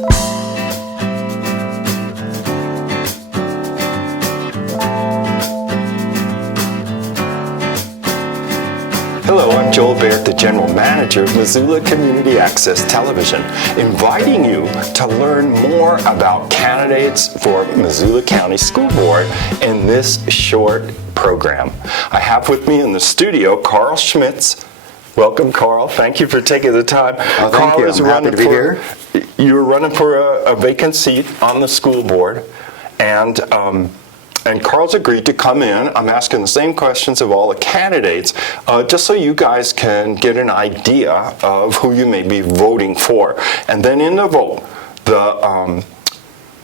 Hello, I'm Joel Baird, the General Manager of Missoula Community Access Television, inviting you to learn more about candidates for Missoula County School Board in this short program. I have with me in the studio Karl Schmitz. Welcome, Karl. Thank you for taking the time. Oh, thank you. I'm happy to be here. You're running for a vacant seat on the school board, and Karl's agreed to come in. I'm asking the same questions of all the candidates, just so you guys can get an idea of who you may be voting for. And then in the vote,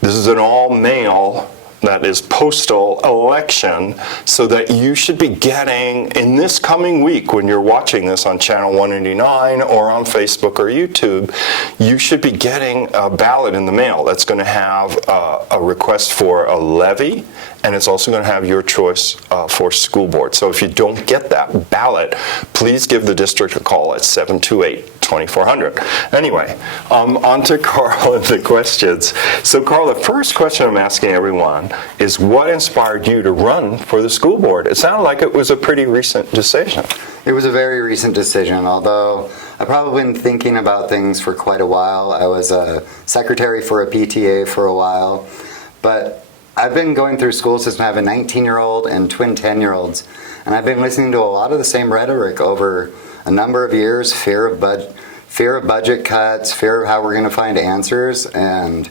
this is an all-mail, that is postal election, so that you should be getting, in this coming week, when you're watching this on Channel 189 or on Facebook or YouTube, you should be getting a ballot in the mail that's going to have a request for a levy, and it's also going to have your choice for school board. So if you don't get that ballot, please give the district a call at 728-2400. Anyway, on to Karl and the questions. So Karl, the first question I'm asking everyone is, what inspired you to run for the school board? It sounded like it was a pretty recent decision. It was a very recent decision, although I've probably been thinking about things for quite a while. I was a secretary for a PTA for a while, but I've been going through school system. I have a 19-year-old and twin 10-year-olds, and I've been listening to a lot of the same rhetoric over a number of years: fear of budget cuts, fear of how we're going to find answers. And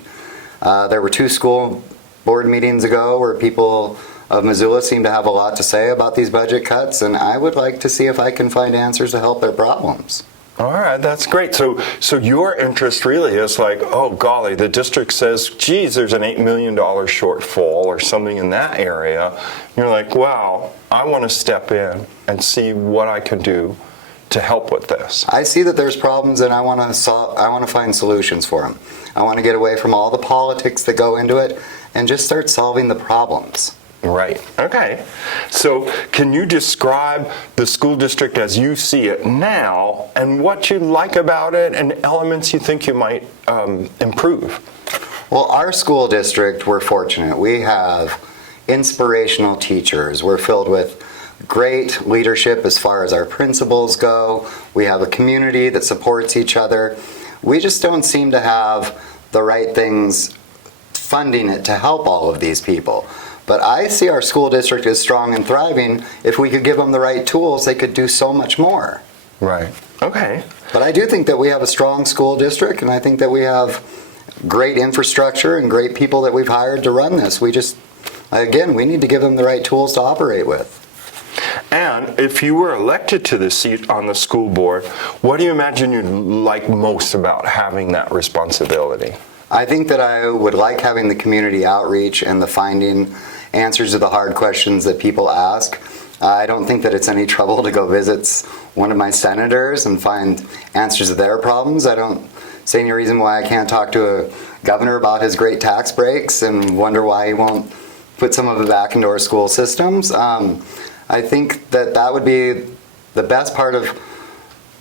there were 2 school board meetings ago where people of Missoula seem to have a lot to say about these budget cuts, and I would like to see if I can find answers to help their problems. All right, that's great. So your interest really is like, oh golly, the district says, geez, there's an $8 million shortfall or something in that area. And you're like, wow, I want to step in and see what I can do to help with this. I see that there's problems, and I want to find solutions for them. I want to get away from all the politics that go into it and just start solving the problems. Right. Okay. So can you describe the school district as you see it now and what you like about it and elements you think you might improve? Well, our school district, we're fortunate. We have inspirational teachers. We're filled with great leadership as far as our principals go. We have a community that supports each other. We just don't seem to have the right things funding it to help all of these people. But I see our school district as strong and thriving. If we could give them the right tools, they could do so much more. Right. Okay. But I do think that we have a strong school district, and I think that we have great infrastructure and great people that we've hired to run this. We just, again, we need to give them the right tools to operate with. And if you were elected to the seat on the school board, what do you imagine you'd like most about having that responsibility? I think that I would like having the community outreach and the finding answers to the hard questions that people ask. I don't think that it's any trouble to go visit one of my senators and find answers to their problems. I don't see any reason why I can't talk to a governor about his great tax breaks and wonder why he won't put some of it back into our school systems. I think that would be the best part of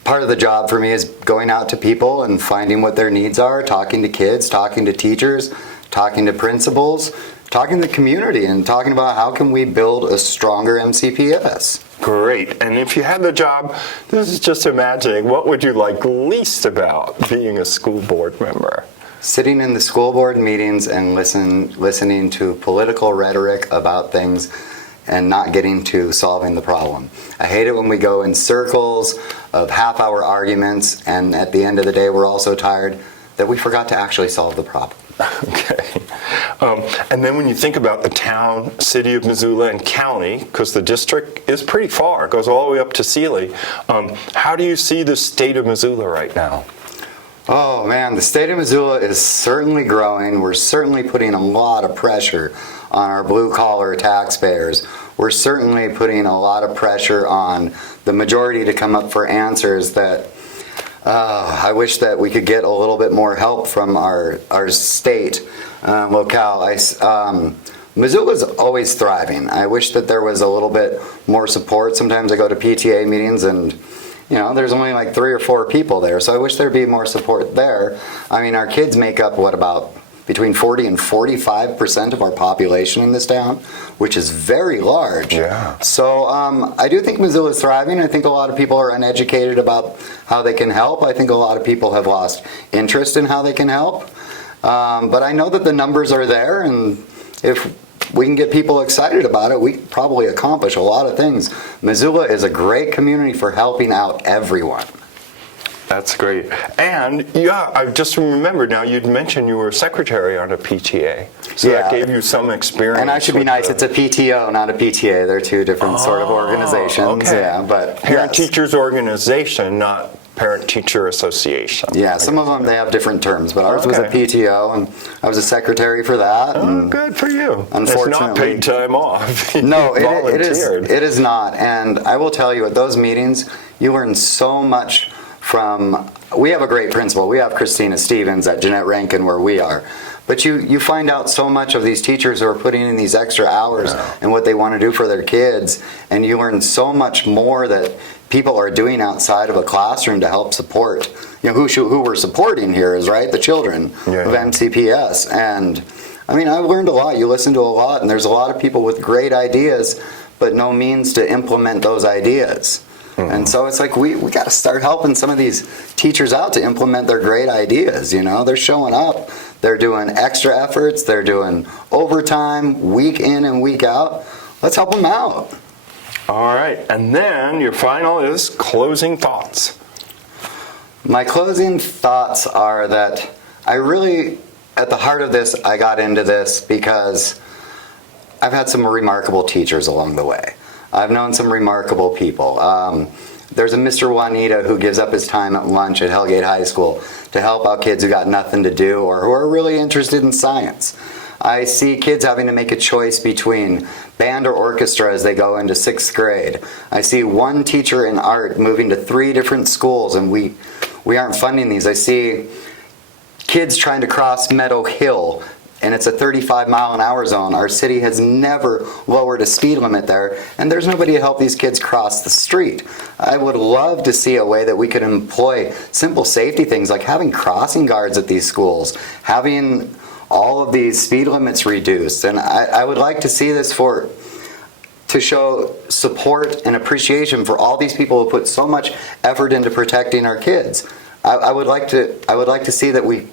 the job for me, is going out to people and finding what their needs are, talking to kids, talking to teachers, talking to principals, talking to the community, and talking about how can we build a stronger MCPS. Great. And if you had the job, this is just imagining, what would you like least about being a school board member? Sitting in the school board meetings and listening to political rhetoric about things and not getting to solving the problem. I hate it when we go in circles of half-hour arguments, and at the end of the day we're all so tired that we forgot to actually solve the problem. Okay. And then when you think about the town, city of Missoula, and county, because the district is pretty far, it goes all the way up to Sealy, how do you see the state of Missoula right now? Oh man, the state of Missoula is certainly growing. We're certainly putting a lot of pressure on our blue-collar taxpayers. We're certainly putting a lot of pressure on the majority to come up for answers that I wish that we could get a little bit more help from our state locale. Missoula's always thriving. I wish that there was a little bit more support. Sometimes I go to PTA meetings and there's only like 3 or 4 people there. So I wish there'd be more support there. I mean, our kids make up, about between 40 and 45% of our population in this town, which is very large. Yeah. So I do think Missoula is thriving. I think a lot of people are uneducated about how they can help. I think a lot of people have lost interest in how they can help. But I know that the numbers are there, and if we can get people excited about it, we can probably accomplish a lot of things. Missoula is a great community for helping out everyone. That's great. And yeah, I just remembered now, you'd mentioned you were a secretary on a PTA. So that gave you some experience. And I should be nice, it's a PTO, not a PTA. They're 2 different sort of organizations. Okay. Yeah, but Parent-teachers organization, not parent-teacher association. Yeah, some of them, they have different terms, but ours was a PTO, and I was a secretary for that. Oh, good for you. Unfortunately, it's not paid time off. No, it is not. And I will tell you, at those meetings, you learn so much from, we have a great principal. We have Christina Stevens at Jeanette Rankin where we are. But you find out so much of these teachers who are putting in these extra hours and what they want to do for their kids, and you learn so much more that people are doing outside of a classroom to help support. Who we're supporting here is, the children of MCPS. And I mean, I've learned a lot. You listen to a lot, and there's a lot of people with great ideas, but no means to implement those ideas. And so it's like we got to start helping some of these teachers out to implement their great ideas. They're showing up, they're doing extra efforts, they're doing overtime week in and week out. Let's help them out. All right, and then your final is closing thoughts. My closing thoughts are that I really, at the heart of this, I got into this because I've had some remarkable teachers along the way. I've known some remarkable people. There's a Mr. Juanita who gives up his time at lunch at Hellgate High School to help out kids who got nothing to do or who are really interested in science. I see kids having to make a choice between band or orchestra as they go into 6th grade. I see one teacher in art moving to 3 different schools, and we aren't funding these. I see kids trying to cross Meadow Hill, and it's a 35-mile-an-hour zone. Our city has never lowered a speed limit there, and there's nobody to help these kids cross the street. I would love to see a way that we could employ simple safety things like having crossing guards at these schools, having all of these speed limits reduced. And I would like to see this to show support and appreciation for all these people who put so much effort into protecting our kids. I would like to see that we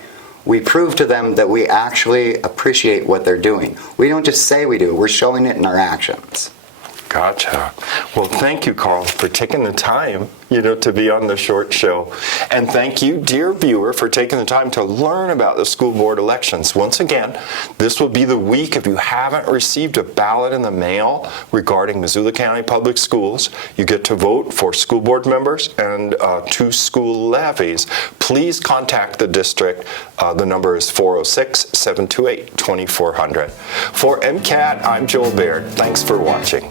prove to them that we actually appreciate what they're doing. We don't just say we do, we're showing it in our actions. Gotcha. Well, thank you, Karl, for taking the time, to be on the short show. And thank you, dear viewer, for taking the time to learn about the school board elections. Once again, this will be the week if you haven't received a ballot in the mail regarding Missoula County Public Schools. You get to vote for school board members and 2 school levies. Please contact the district. The number is 406-728-2400. For MCAT, I'm Joel Baird. Thanks for watching.